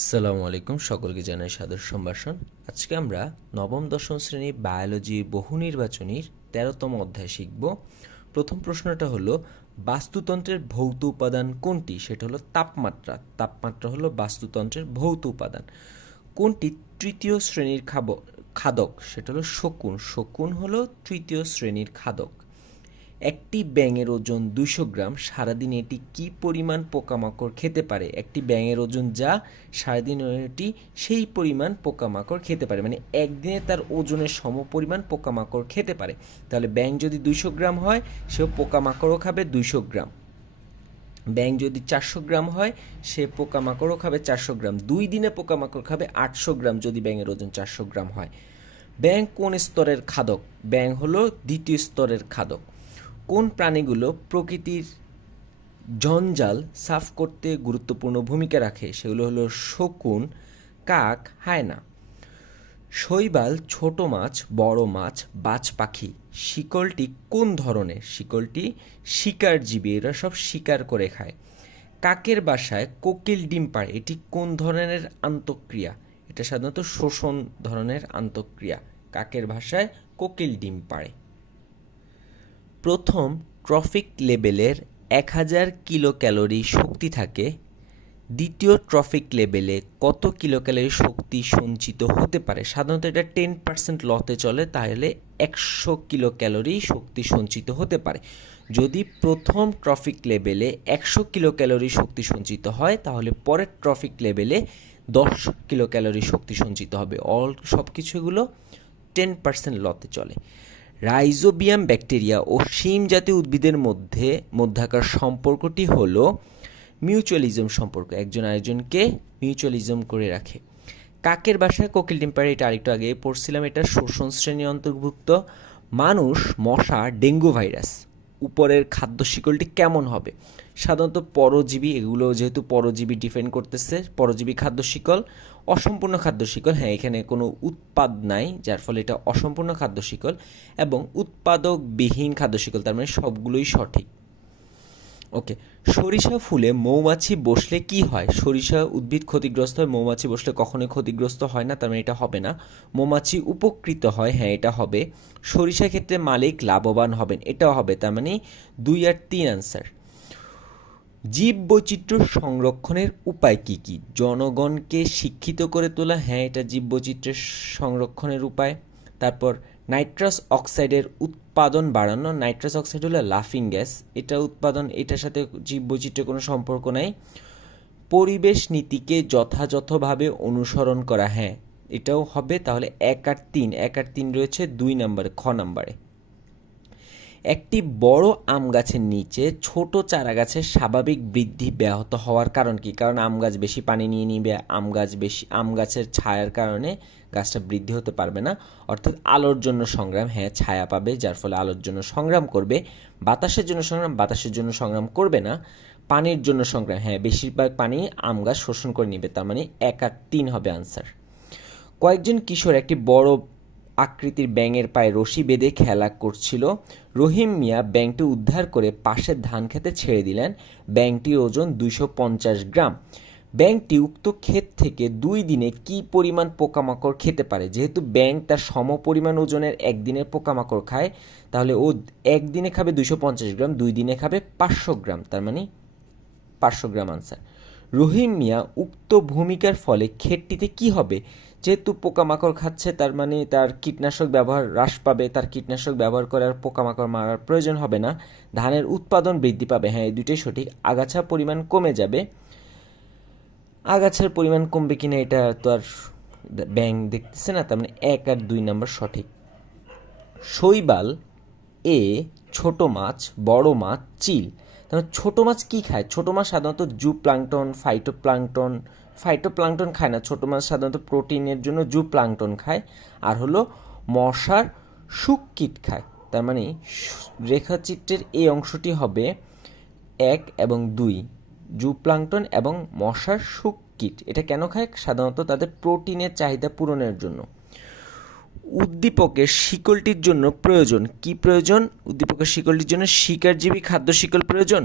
আসসালামু আলাইকুম, সকলকে জানাই সাদর সম্ভাষণ। আজকে আমরা নবম দশম শ্রেণী বায়োলজির বহু নির্বাচনীর ১৩তম অধ্যায় শিখব। প্রথম প্রশ্নটা হলো বাস্তুতন্ত্রের ভৌত উপাদান কোনটি? সেটা হলো তাপমাত্রা। তাপমাত্রা হলো বাস্তুতন্ত্রের ভৌত উপাদান। কোনটি তৃতীয় শ্রেণীর খাদক? সেটা হলো শকুন। শকুন হলো তৃতীয় শ্রেণীর খাদক। একটি ব্যাঙের ওজন ২০০ গ্রাম। সারাদিনে এটি কি পরিমাণ পোকামাকড় খেতে পারে? একটি ব্যাঙের ওজন যা, সারাদিনে এটি সেই পরিমাণ পোকামাকড় খেতে পারে, মানে একদিনে তার ওজনের সমপরিমাণ পোকামাকড় খেতে পারে। তাহলে ব্যাঙ যদি ২০০ গ্রাম হয়, সেও পোকামাকড়ও খাবে ২০০ গ্রাম। ব্যাঙ যদি ৪০০ গ্রাম হয়, সে পোকামাকড়ও খাবে ৪০০ গ্রাম। ২ দিনে পোকামাকড় খাবে ৮০০ গ্রাম যদি ব্যাঙের ওজন ৪০০ গ্রাম হয়। ব্যাঙ কোন স্তরের খাদক? ব্যাঙ হলো দ্বিতীয় স্তরের খাদক। কোন প্রাণীগুলো প্রকৃতির জঞ্জাল সাফ করতে গুরুত্বপূর্ণ ভূমিকা রাখে? সেগুলো হলো শকুন, কাক, হায়না। শৈবাল ছোট মাছ, বড় মাছ, বাজ পাখি। শিকলটি কোন ধরনের? শিকলটি শিকারজীবী, এরা সব শিকার করে খায়। কাকের বাসায় কোকিল ডিম পাড়ে, এটি কোন ধরনের আন্তঃক্রিয়া? এটা সাধারণত শোষণ ধরনের আন্তঃক্রিয়া। কাকের ভাষায় কোকিল ডিম পাড়ে। প্রথম ট্রফিক লেভেলের ১০০০ কিলো ক্যালোরি শক্তি থাকে। দ্বিতীয় ট্রফিক লেভেলে কত কিলো ক্যালোরি শক্তি সঞ্চিত হতে পারে? সাধারণত এটা 10% লতে চলে, তাহলে ১০০ কিলো ক্যালোরি শক্তি সঞ্চিত হতে পারে। যদি প্রথম ট্রফিক লেভেলে ১০০ কিলো ক্যালোরি শক্তি সঞ্চিত হয়, তাহলে পরের ট্রফিক লেভেলে 10 কিলো ক্যালোরি শক্তি সঞ্চিত হবে। সব কিছুগুলো 10% লতে চলে। রাইজোবিয়াম ব্যাকটেরিয়া ও শিম জাতীয় উদ্ভিদের মধ্যাকার সম্পর্কটি হলো মিউচুয়ালিজম সম্পর্ক। একজন আরেকজনকে মিউচুয়ালিজম করে রাখে। কাকের বাসায় কোকিল ডিম পাড়ে, এটা আরেকটু আগে পড়ছিলাম, এটা শোষণ শ্রেণী অন্তর্ভুক্ত। মানুষ, মশা, ডেঙ্গু ভাইরাস, উপরের খাদ্য শিকলটি কেমন হবে? সাধারণত পরজীবী, এগুলো যেহেতু পরজীবী ডিফেন্ড করতেছে, পরজীবী খাদ্য শিকল। অসম্পূর্ণ খাদ্য শিকল, হ্যাঁ, এখানে কোনো উৎপাদ নাই, যার ফলে এটা অসম্পূর্ণ খাদ্য শিকল। এবং উৎপাদকবিহীন খাদ্য শিকল, তার মানে সবগুলোই সঠিক। ওকে। সরিষা ফুলে মৌমাছি বসলে কি হয়? সরিষা উদ্ভিদ ক্ষতিগ্রস্ত হয়, মৌমাছি বসলে কখনোই ক্ষতিগ্রস্ত হয় না, তার মানে এটা হবে না। মৌমাছি উপকৃত হয়, হ্যাঁ, এটা হবে। সরিষা ক্ষেত্রে মালিক লাভবান হবেন, এটাও হবে, তার মানে ২ আর ৩ আনসার। জীববৈচিত্র্য সংরক্ষণের উপায় কি কি? জনগণকে শিক্ষিত করে তোলা, হ্যাঁ, এটা জীববৈচিত্র্যের সংরক্ষণের উপায়। তারপর নাইট্রাস অক্সাইডের উৎপাদন বাড়ানো। নাইট্রাস অক্সাইড হলো লাফিং গ্যাস, এটা উৎপাদন, এটার সাথে জীববৈচিত্র্যের কোনো সম্পর্ক নাই। পরিবেশ নীতিকে যথাযথভাবে অনুসরণ করা, হ্যাঁ, এটাও হবে। তাহলে ১ আর ৩, ১ আর ৩ রয়েছে ২ নম্বরে, খ নম্বরে। একটি বড় আম গাছের নিচে ছোট চারা গাছের স্বাভাবিক বৃদ্ধি ব্যাহত হওয়ার কারণ কি? কারণ আম গাছ বেশি পানি নিয়ে নিবে, আম গাছের ছায়ার কারণে গাছটা বৃদ্ধি হতে পারবে না। অর্থাৎ আলোর জন্য সংগ্রাম, হ্যাঁ, ছায়া পাবে, যার ফলে আলোর জন্য সংগ্রাম করবে। বাতাসের জন্য সংগ্রাম, বাতাসের জন্য সংগ্রাম করবে না। পানির জন্য সংগ্রাম, হ্যাঁ, বেশিরভাগ পানি আম গাছ শোষণ করে নিবে, তার মানে ১ আর ৩ হবে আনসার। কয়েকজন কিশোর একটি বড় আকৃতির ব্যাঙের পায়ে রশি বেঁধে খেলা করছিল। রহিম মিয়া ব্যাঙটি উদ্ধার করে পাশের ধান খেতে ছেড়ে দিলেন। ব্যাঙটির ওজন ২৫০ গ্রাম। ব্যাঙটি উক্ত ক্ষেত থেকে ২ দিনে কি পরিমাণ পোকামাকড় খেতে পারে? যেহেতু ব্যাঙ তার সমপরিমাণ ওজনের একদিনের পোকামাকড় খায়, তাহলে ও একদিনে খাবে ২৫০ গ্রাম, ২ দিনে খাবে ৫০০ গ্রাম, তার মানে ৫০০ গ্রাম আনসার। রহিম মিয়া উক্ত ভূমিকার ফলে ক্ষেতটিতে কি হবে? যেহেতু পোকামাকড় খাচ্ছে, তার মানে তার কীটনাশক ব্যবহার হ্রাস পাবে, তার কীটনাশক ব্যবহার করে আর পোকামাকড় মারার প্রয়োজন হবে না। ধানের উৎপাদন বৃদ্ধি পাবে, হ্যাঁ, এই দুটোই সঠিক। আগাছার পরিমাণ কমে যাবে। আগাছার পরিমাণ কমবে কিনা এটা তো আর ব্যাঙ দেখতেছে না, তার মানে ১ আর ২ নম্বর সঠিক। শৈবাল এ ছোট মাছ, বড় মাছ, চিল। তাহলে ছোট মাছ কি খায়? ছোট মাছ সাধারণত জুপ্লাঙ্কটন, ফাইটোপ্লাঙ্কটন খায় না। ছোট মাছ সাধারণত প্রোটিনের জন্য জুপ্লাঙ্কটন খায়। আর হলো মশার শুককীট খায়। তার মানে রেখাচিত্রের এই অংশটি হবে ১ এবং ২, জুপ্লাঙ্কটন এবং মশার শুককীট। এটা কেন খায়? সাধারণত তাদের প্রোটিনের চাহিদা পূরণের জন্য। উদ্দীপকের শিকলটির জন্য প্রয়োজন কি? প্রয়োজন উদ্দীপকের শিকলটির জন্য শিকারজীবী খাদ্য শিকল প্রয়োজন।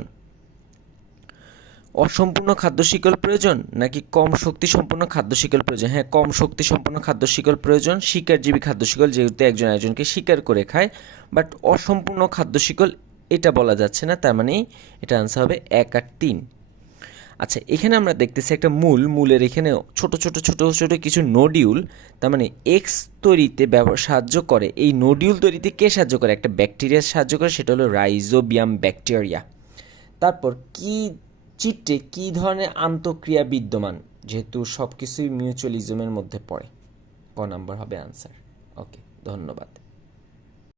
অসম্পূর্ণ খাদ্য শিকল প্রয়োজন নাকি কম শক্তি সম্পন্ন খাদ্য শিকল প্রয়োজন? হ্যাঁ, কম শক্তি সম্পন্ন খাদ্য শিকল প্রয়োজন। শিকারজীবী খাদ্য শিকল, যেহেতু একজন আরেকজনকে শিকার করে খায়, বাট অসম্পূর্ণ খাদ্য শিকল এটা বলা যাচ্ছে না, তার মানে এটা আনসার হবে 1 আর 3। আচ্ছা, এখানে আমরা দেখতেছি একটা মূলের এখানে ছোট ছোট ছোট ছোট কিছু নোডিউল, তার মানে এক্স তৈরিতে সাহায্য করে। এই নোডিউল তৈরিতে কে সাহায্য করে? একটা ব্যাকটেরিয়া সাহায্য করে, সেটা হলো রাইজোবিয়াম ব্যাকটেরিয়া। তারপর কি চিত্রে কী ধরনের আন্তঃক্রিয়া বিদ্যমান? যেহেতু সব কিছুই মিউচুয়ালিজমের মধ্যে পড়ে, ক নাম্বার হবে আনসার। ওকে, ধন্যবাদ।